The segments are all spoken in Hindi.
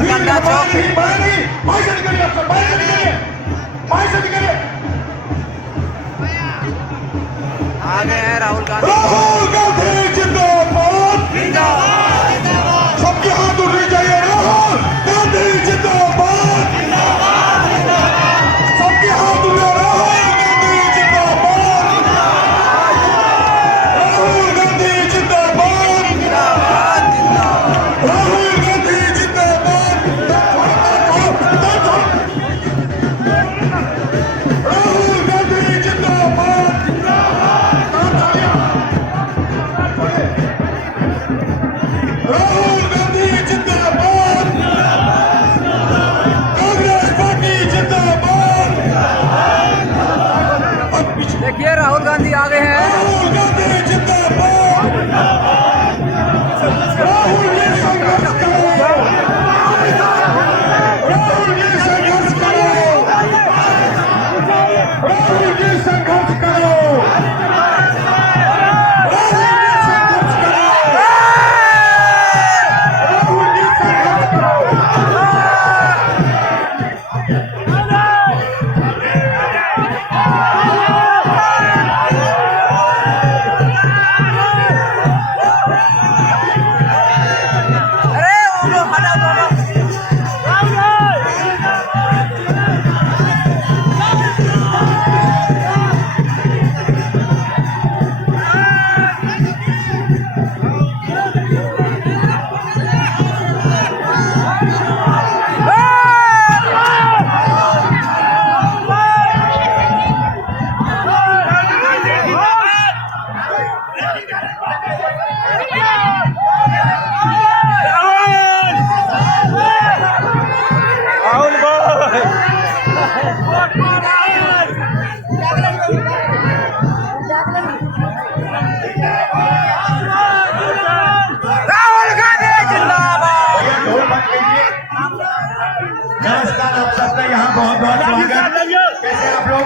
नगरकांडा चौक आ गए हैं राहुल गांधी। सबके हाथ उठने चाहिए। राहुल गांधी जिंदाबाद, सबके हाथ उठे। राहुल गांधी जिंदाबाद, राहुल गांधी जिंदाबाद, राहुल गांधी जिंदाबाद, राहुल गांधी जिंदाबाद, कांग्रेस पार्टी जिंदाबाद। देखिए राहुल गांधी आ गए हैं। राहुल गांधी जिंदाबाद, राहुल ये संघर्ष करो, राहुल ये संघर्ष करो, राहुल ये संघर्ष करो, राहुल ये संघर्ष करो, राहुल ये संघर्ष करो। अरे वो लोग हटा दो। राहुल गांधी जिंदाबाद। नमस्कार, आप सबका यहाँ बहुत बहुत स्वागत। कैसे आप लोग?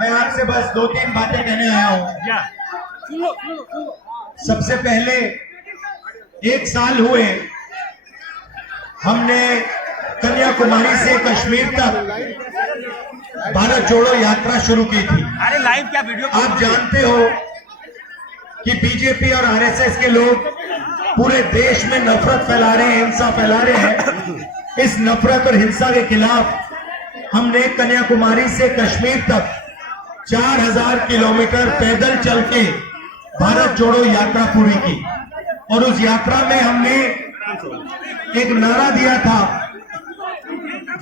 मैं आपसे बस 2-3 बातें कहने आया हूँ। सबसे पहले 1 साल हुए हमने कन्याकुमारी से कश्मीर तक भारत जोड़ो यात्रा शुरू की थी। अरे लाइव क्या वीडियो? आप जानते हो कि बीजेपी और आरएसएस के लोग पूरे देश में नफरत फैला रहे हैं, हिंसा फैला रहे हैं। इस नफरत और हिंसा के खिलाफ हमने कन्याकुमारी से कश्मीर तक 4000 किलोमीटर पैदल चल के भारत जोड़ो यात्रा पूरी की। और उस यात्रा में हमने एक नारा दिया था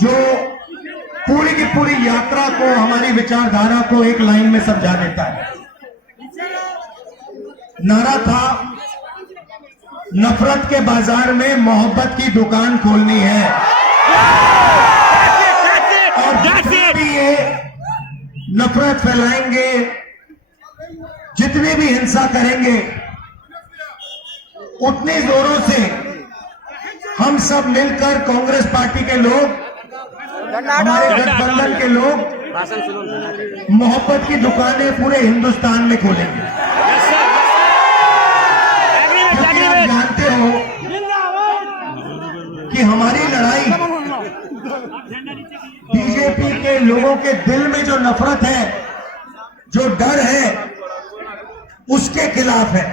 जो पूरी की पूरी यात्रा को, हमारी विचारधारा को एक लाइन में समझा देता है। नारा था, नफरत के बाजार में मोहब्बत की दुकान खोलनी है। और जितने भी ये नफरत फैलाएंगे, जितनी भी हिंसा करेंगे, उतने जोरों से हम सब मिलकर कांग्रेस पार्टी के लोग, हमारे गठबंधन के लोग मोहब्बत की दुकानें पूरे हिंदुस्तान में खोलेंगे। क्योंकि आप जानते हो कि हमारी लड़ाई बीजेपी के लोगों के दिल में जो नफरत है, जो डर है, उसके खिलाफ है।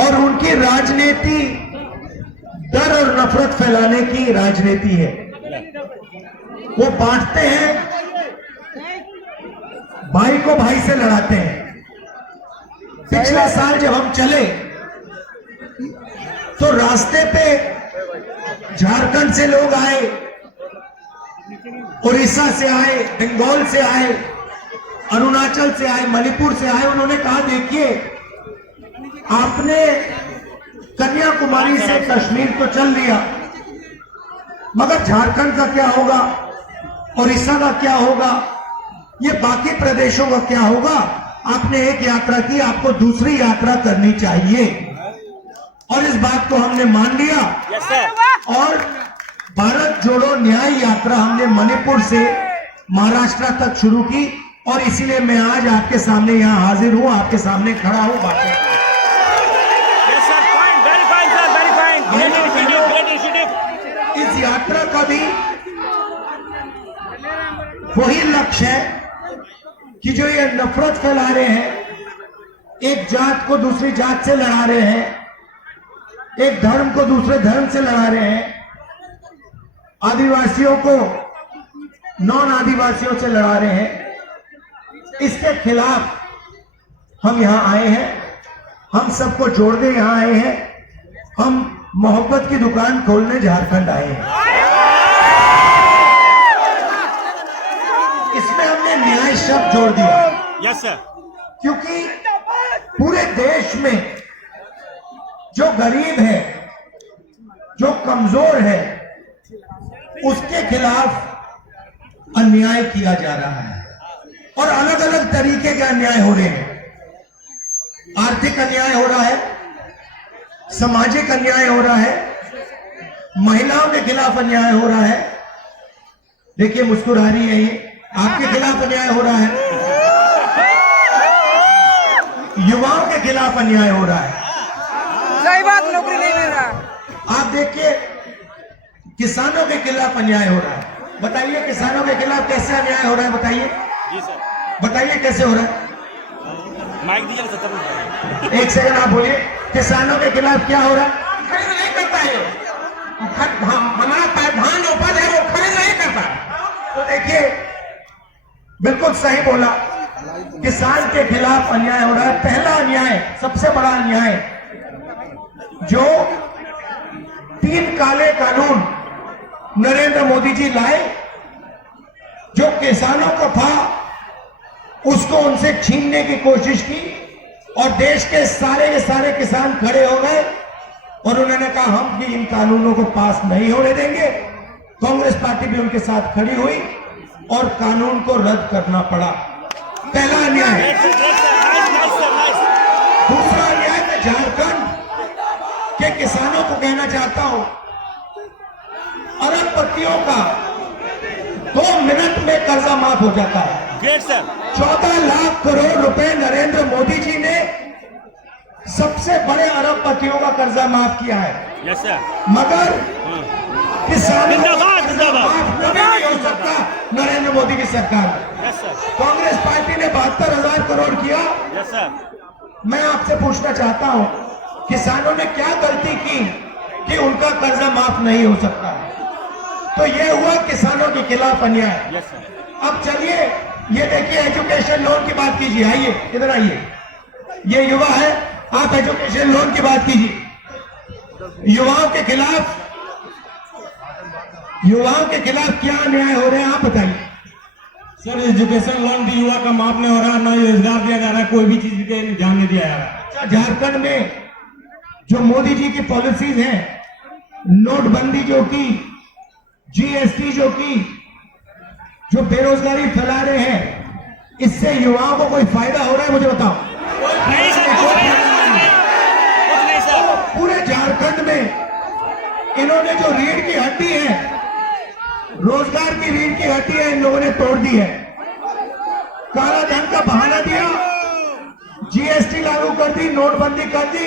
और उनकी राजनीति डर और नफरत फैलाने की राजनीति है। वो बांटते हैं, भाई को भाई से लड़ाते हैं। पिछले साल जब हम चले तो रास्ते पे झारखंड से लोग आए, उड़ीसा से आए, बंगाल से आए, अरुणाचल से आए, मणिपुर से आए। उन्होंने कहा, देखिए आपने कन्याकुमारी से कश्मीर तो चल लिया, मगर झारखंड का क्या होगा, उड़ीसा का क्या होगा, ये बाकी प्रदेशों का क्या होगा? आपने एक यात्रा की, आपको दूसरी यात्रा करनी चाहिए। और इस बात को हमने मान लिया। और भारत जोड़ो न्याय यात्रा हमने मणिपुर से महाराष्ट्र तक शुरू की और इसीलिए मैं आज आपके सामने यहाँ हाजिर हूं, आपके सामने खड़ा हूं बातें। Yes, sir. Fine. Very fine, sir. Very fine. Great initiative. Great initiative. इस यात्रा का भी वही लक्ष्य है कि जो ये नफरत फैला रहे हैं, एक जात को दूसरी जात से लड़ा रहे हैं, एक धर्म को दूसरे धर्म से लड़ा रहे हैं, आदिवासियों को नॉन आदिवासियों से लड़ा रहे हैं, इसके खिलाफ हम यहां आए हैं। हम सबको जोड़ने यहां आए हैं। हम मोहब्बत की दुकान खोलने झारखंड आए हैं। इसमें हमने न्याय शब्द जोड़ दिया Yes, sir. क्योंकि पूरे देश में जो गरीब है, जो कमजोर है, उसके खिलाफ अन्याय किया जा रहा है और अलग अलग तरीके के अन्याय हो रहे हैं। आर्थिक अन्याय हो रहा है, सामाजिक अन्याय हो रहा है, महिलाओं के खिलाफ अन्याय हो रहा है। देखिए मुस्कुरा रही है ये, आपके खिलाफ अन्याय हो रहा है, युवाओं के खिलाफ अन्याय हो रहा है। सही बात, नौकरी नहीं मिल रहा। आप देखिए किसानों के खिलाफ अन्याय हो रहा है। बताइए किसानों के खिलाफ कैसे अन्याय हो रहा है, बताइए जी सर। बताइए कैसे हो रहा है। माइक दीजिए 70 मिनट। एक सेकंड आप बोलिए, किसानों के खिलाफ क्या हो रहा है? खरीद नहीं करता है, हमारा धान उपज है वो खरीद नहीं करता। तो देखिए बिल्कुल सही बोला, किसान के खिलाफ अन्याय हो रहा है। पहला अन्याय, सबसे बड़ा अन्याय, जो 3 काले कानून नरेंद्र मोदी जी लाए, जो किसानों को था उसको उनसे छीनने की कोशिश की और देश के सारे किसान खड़े हो गए और उन्होंने कहा हम भी इन कानूनों को पास नहीं होने देंगे। कांग्रेस पार्टी भी उनके साथ खड़ी हुई और कानून को रद्द करना पड़ा। पहला अन्याय। दूसरा अन्याय मैं झारखंड के किसानों को कहना चाहता हूं, अरबपतियों का 2 मिनट में कर्जा माफ हो जाता है। Great sir. 14 लाख करोड़ रुपए नरेंद्र मोदी जी ने सबसे बड़े अरबपतियों का कर्जा माफ किया है। Yes sir. मगर किसानों का जिंदाबाद, कर्जा जिंदाबाद। माफ कभी नहीं हो सकता नरेंद्र मोदी की सरकार में। Yes sir. कांग्रेस पार्टी ने 72,000 करोड़ किया। Yes sir. मैं आपसे पूछना चाहता हूं, किसानों ने क्या गलती की कि उनका कर्जा माफ नहीं हो सकता? तो ये हुआ किसानों के खिलाफ अन्याय। Yes sir. अब चलिए ये देखिए एजुकेशन लोन की बात कीजिए। आइए इधर आइए, ये युवा है, आप एजुकेशन लोन की बात कीजिए। युवाओं के खिलाफ क्या अन्याय हो रहे हैं आप बताइए। सर एजुकेशन लोन भी युवा का माफ नहीं हो रहा, ना रोजगार दिया जा रहा है, कोई भी चीज के ध्यान नहीं दिया जा रहा है। अच्छा, झारखंड में जो मोदी जी की पॉलिसीज हैं, नोटबंदी जो की, जीएसटी जो की, जो बेरोजगारी फैला रहे हैं, इससे युवाओं को कोई फायदा हो रहा है? मुझे बताओ। नहीं सर, कुछ नहीं सर। पूरे झारखंड में इन्होंने जो रीढ़ की हड्डी है, रोजगार की रीढ़ की हड्डी है, इन लोगों ने तोड़ दी है। काला धन का बहाना दिया, जीएसटी लागू कर दी, नोटबंदी कर दी,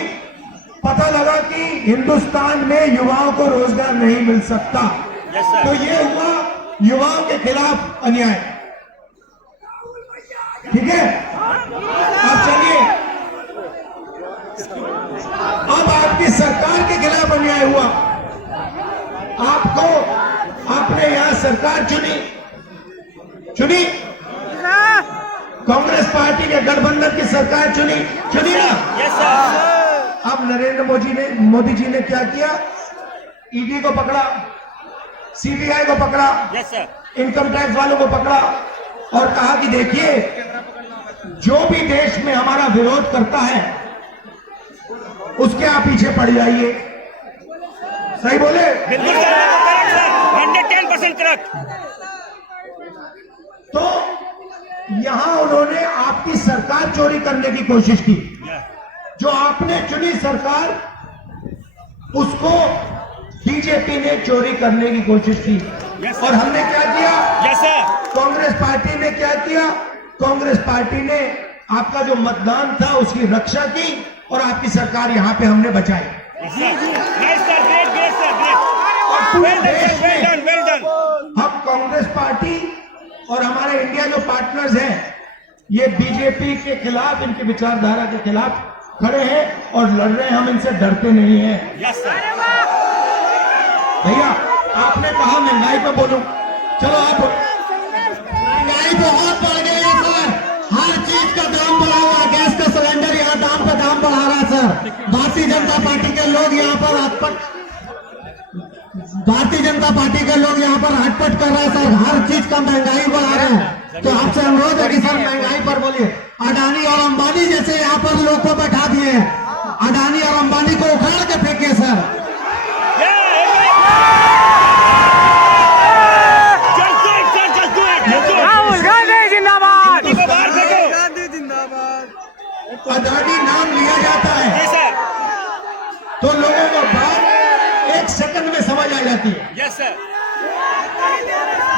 पता लगा कि हिंदुस्तान में युवाओं को रोजगार नहीं मिल सकता। Yes sir. तो ये हुआ युवाओं के खिलाफ अन्याय। ठीक है, अब चलिए, अब आपकी सरकार के खिलाफ अन्याय हुआ। आपने यहां सरकार चुनी, कांग्रेस पार्टी के गठबंधन की सरकार चुनी ना। Yes sir. अब नरेंद्र मोदी जी ने क्या किया? ईडी को पकड़ा, सीबीआई को पकड़ा, यस सर। इनकम टैक्स वालों को पकड़ा और कहा कि देखिए, जो भी देश में हमारा विरोध करता है उसके आप पीछे पड़ जाइए। सही बोले? बिल्कुल करेक्ट सर, 110% करेक्ट। तो यहां उन्होंने आपकी सरकार चोरी करने की कोशिश की। जो आपने चुनी सरकार, उसको बीजेपी ने चोरी करने की कोशिश की। Yes, sir. और हमने क्या किया? Yes sir. कांग्रेस पार्टी ने क्या किया? कांग्रेस पार्टी ने आपका जो मतदान था उसकी रक्षा की और आपकी सरकार यहां पे हमने बचाई। Nice sir, great sir, great. पूरे Well done, देश sir, well में done, well done. हम कांग्रेस पार्टी और हमारे इंडिया जो पार्टनर्स हैं ये बीजेपी के खिलाफ, इनकी विचारधारा के खिलाफ खड़े हैं और लड़ रहे हैं। हम इनसे डरते नहीं हैं। Yes sir. भैया आपने कहा महंगाई पे बोलूं, चलो आप। महंगाई बहुत बढ़ गई है सर, हर चीज का दाम बढ़ा हुआ है। गैस का सिलेंडर यहाँ दाम पे दाम बढ़ा रहा है सर। भारतीय जनता पार्टी के लोग यहाँ पर हटपट कर रहे हैं सर, हर चीज का महंगाई बढ़ा रहे हैं। तो आपसे अनुरोध है कि सर महंगाई पर बोलिए। अडानी और अंबानी जैसे यहाँ पर लोग को बैठा दिए हैं, अडानी और अंबानी को उखाड़ के फेंकिए सर। राहुल गांधी जिंदाबाद। गांधी जिंदाबाद। अदानी नाम लिया जाता है Yes sir. तो लोगों को बात 1 सेकंड में समझ आ जाती है। Yes sir.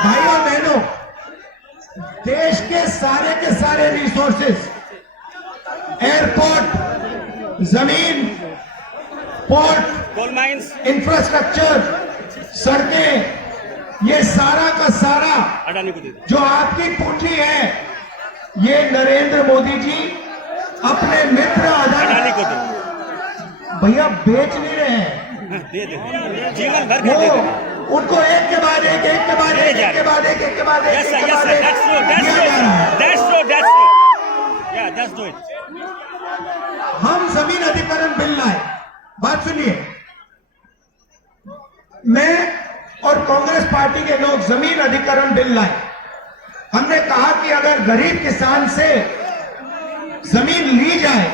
भाई और बहनों, देश के सारे रिसोर्सेस, एयरपोर्ट, जमीन, पोर्ट, Coal mines. इंफ्रास्ट्रक्चर, सड़कें, ये सारा का सारा अडानी को दे दो. जो आपकी पूंजी है ये नरेंद्र मोदी जी अपने मित्र अडानी अदानी को दो. भैया बेच नहीं रहे हैं। दे दे. जीवन भर के दे वो दे. उनको एक के बाद एक, एक के बाद एक, एक के बाद एक, एक के बाद एक, Yes sir, एक के yes बाद sir. एक That's true. That's दिया जा रहा है। true. That's true. That's true. Yeah, that's do it. हम जमीन अधिग्रहण बिल लाए। बात सुनिए, मैं और कांग्रेस पार्टी के लोग जमीन अधिग्रहण बिल लाए। हमने कहा कि अगर गरीब किसान से जमीन ली जाए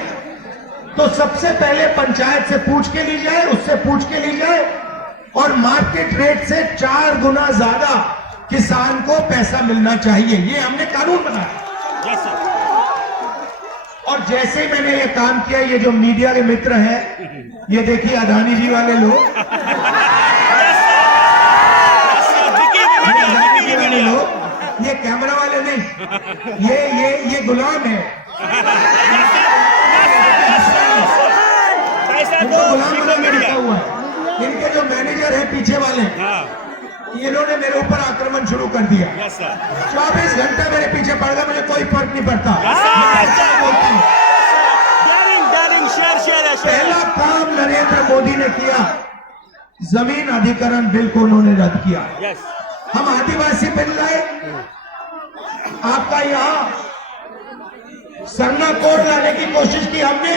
तो सबसे पहले पंचायत से पूछ के ली जाए, उससे पूछ के ली जाए और मार्केट रेट से 4 गुना ज्यादा किसान को पैसा मिलना चाहिए। ये हमने कानून बनाया। Yes sir. और जैसे ही मैंने ये काम किया, ये जो मीडिया के मित्र हैं, ये देखिए अदानी जी वाले लोग, ये अदानी जी वाले लोग, ये कैमरा वाले नहीं, ये गुलाम है। पैसा इनको दो. गुलाम बना के मीडिया. रखा हुआ है। इनके जो मैनेजर है पीछे वाले, हाँ. इन्होंने मेरे ऊपर आक्रमण शुरू कर दिया। Yes sir. 24 घंटे मेरे पीछे पड़ गया, मुझे कोई फर्क नहीं पड़ता। Yes, sir. मैं क्या बोलता हूं? Daring, share. पहला काम नरेंद्र मोदी ने किया, जमीन अधिग्रहण बिल को उन्होंने रद्द किया। Yes. हम आदिवासी बिल लाए, आपका यहां सरना कोड लाने की कोशिश की हमने,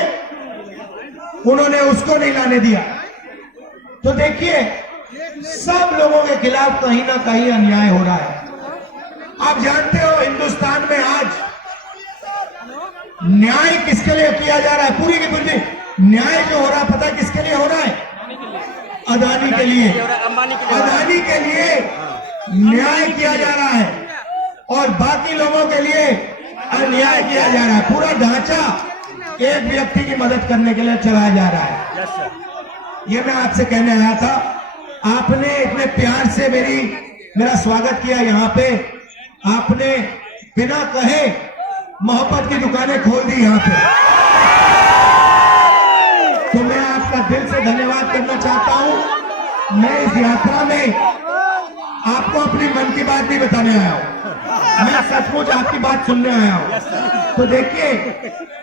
उन्होंने उसको नहीं लाने दिया। तो देखिए, सब लोगों के खिलाफ कहीं ना कहीं अन्याय हो रहा है। आप जानते हो हिंदुस्तान में आज न्याय किसके लिए किया जा रहा है? पूरी की पूरी न्याय जो हो रहा है, पता है किसके लिए हो रहा है? अदानी के लिए, अदानी के लिए न्याय किया जा रहा है और बाकी लोगों के लिए अन्याय किया जा रहा है। पूरा ढांचा एक व्यक्ति की मदद करने के लिए चलाया जा रहा है। Yes sir. ये मैं आपसे कहने आया था, आपने इतने प्यार से मेरा स्वागत किया यहाँ पे, आपने बिना कहे मोहब्बत की दुकानें खोल दी यहाँ पे, तो मैं आपका दिल से धन्यवाद करना चाहता हूँ। मैं इस यात्रा में आपको अपनी मन की बात नहीं बताने आया हूँ, मैं सचमुच आपकी बात सुनने आया हूँ। तो देखिए,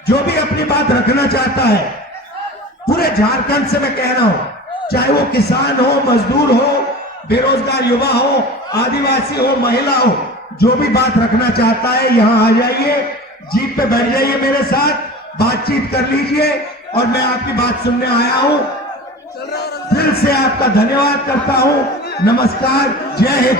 जो भी अपनी बात रखना चाहता है, पूरे झारखंड से मैं कह रहा हूं, चाहे वो किसान हो, मजदूर हो, बेरोजगार युवा हो, आदिवासी हो, महिला हो, जो भी बात रखना चाहता है यहां आ जाइए, जीप पे बैठ जाइए, मेरे साथ बातचीत कर लीजिए और मैं आपकी बात सुनने आया हूं। दिल से आपका धन्यवाद करता हूं। नमस्कार, जय हिंद।